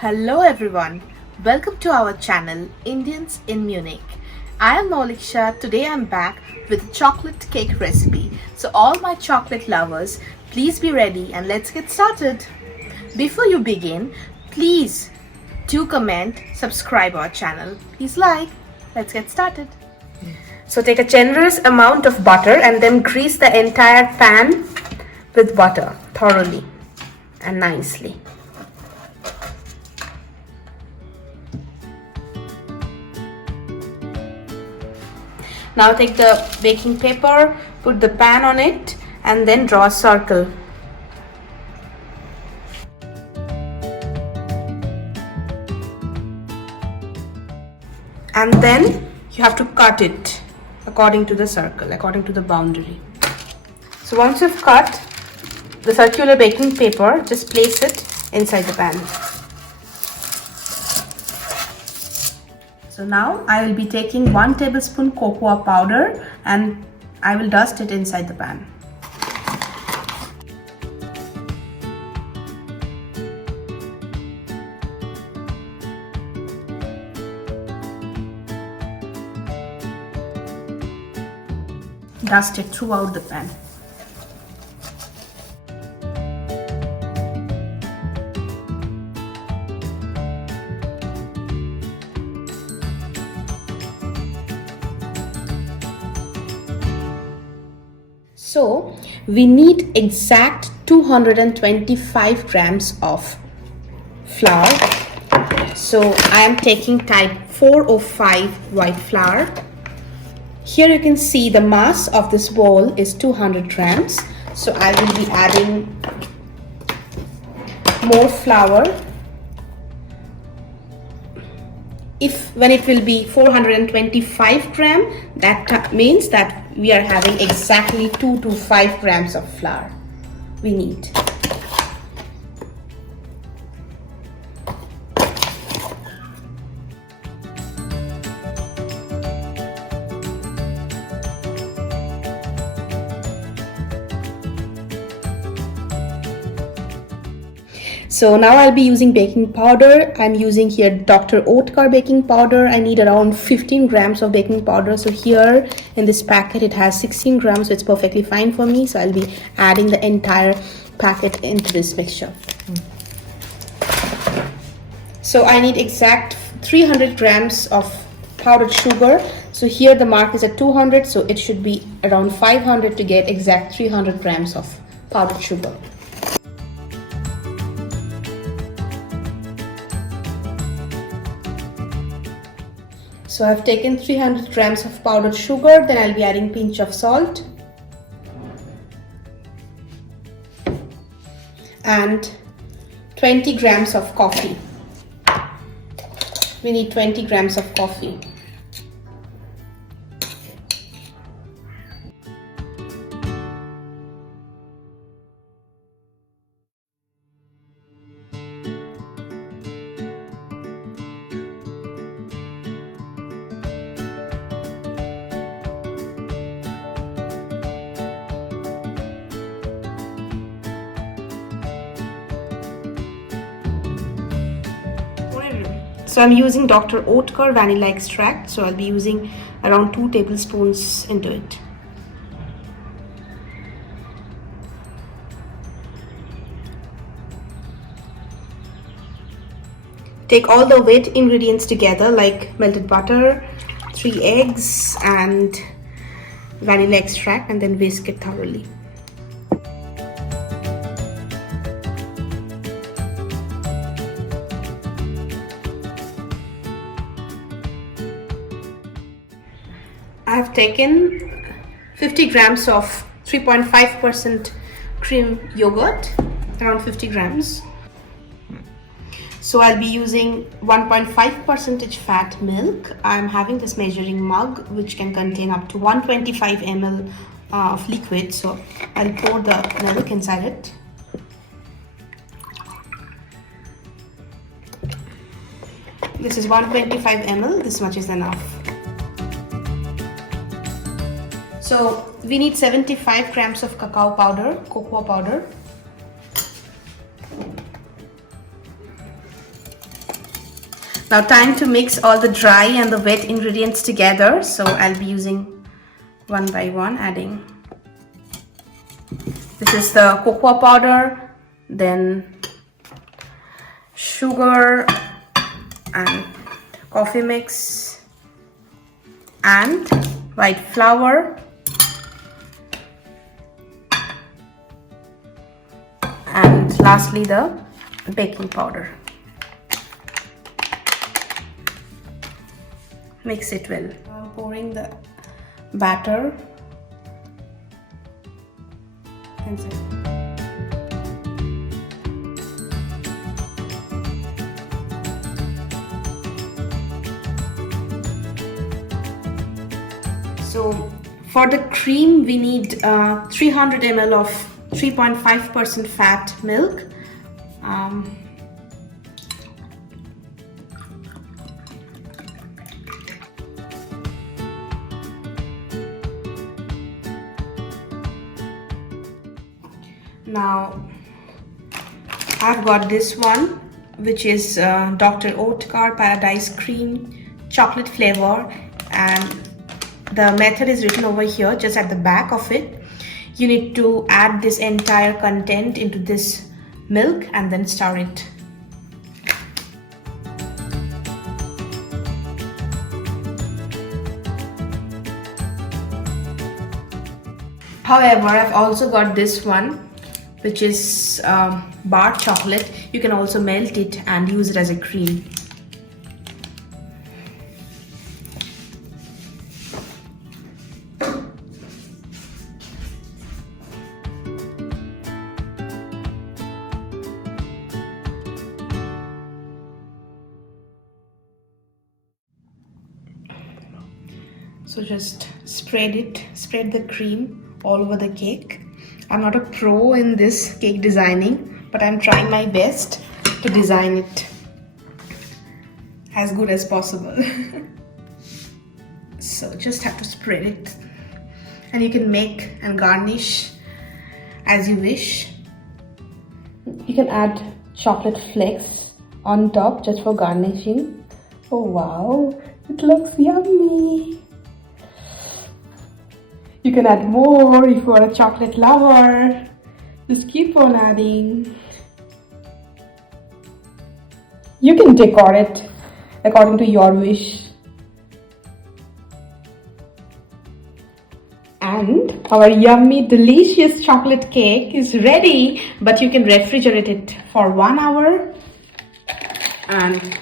Hello everyone, welcome to our channel Indians in Munich. I am Mauliksha. Today I'm back with a chocolate cake recipe. So all my chocolate lovers, please be ready and let's get started. Before you begin, please do comment, subscribe our channel, please like. Let's get started. So take a generous amount of butter and then grease the entire pan with butter thoroughly and nicely. Now take the baking paper, put the pan on it and then draw a circle. And then you have to cut it according to the circle, according to the boundary. So once you've cut the circular baking paper, just place it inside the pan. So now I will be taking 1 tablespoon cocoa powder and I will dust it inside the pan. Dust it throughout the pan. So we need exact 225 grams of flour. So I am taking type 405 white flour. Here you can see the mass of this bowl is 200 grams. So I will be adding more flour. When it will be 425 gram, that means that we are having exactly 2 to 5 grams of flour we need. So now I'll be using baking powder. I'm using here Dr. Oetker baking powder. I need around 15 grams of baking powder. So here in this packet it has 16 grams, so it's perfectly fine for me. So I'll be adding the entire packet into this mixture. So I need exact 300 grams of powdered sugar. So here the mark is at 200, so it should be around 500 to get exact 300 grams of powdered sugar. So I've taken 300 grams of powdered sugar, then I'll be adding a pinch of salt and 20 grams of coffee. We need 20 grams of coffee. So I'm using Dr. Oetker vanilla extract. So I'll be using around 2 tablespoons into it. Take all the wet ingredients together like melted butter, 3 eggs and vanilla extract and then whisk it thoroughly. I have taken 50 grams of 3.5% cream yogurt, around 50 grams. So I'll be using 1.5% fat milk. I'm having this measuring mug which can contain up to 125 ml of liquid. So I'll pour the milk inside it. This is 125 ml, this much is enough. So we need 75 grams of cocoa powder. Now time to mix all the dry and the wet ingredients together. So I'll be using one by one, adding. This is the cocoa powder, then sugar and coffee mix and white flour and lastly the baking powder. Mix it well. I'm pouring the batter inside. So for the cream we need 300 ml of 3.5% fat milk. Now I've got this one, which is Dr. Oetker Paradise Cream chocolate flavor, and the method is written over here just at the back of it. You need to add this entire content into this milk and then stir it. However, I've also got this one, which is bar chocolate. You can also melt it and use it as a cream. So just spread the cream all over the cake. I'm not a pro in this cake designing, but I'm trying my best to design it as good as possible. So just have to spread it, and you can make and garnish as you wish. You can add chocolate flakes on top just for garnishing. Oh wow, it looks yummy. You can add more if you are a chocolate lover. Just keep on adding. You can decorate according to your wish. And our yummy, delicious chocolate cake is ready, but you can refrigerate it for 1 hour. And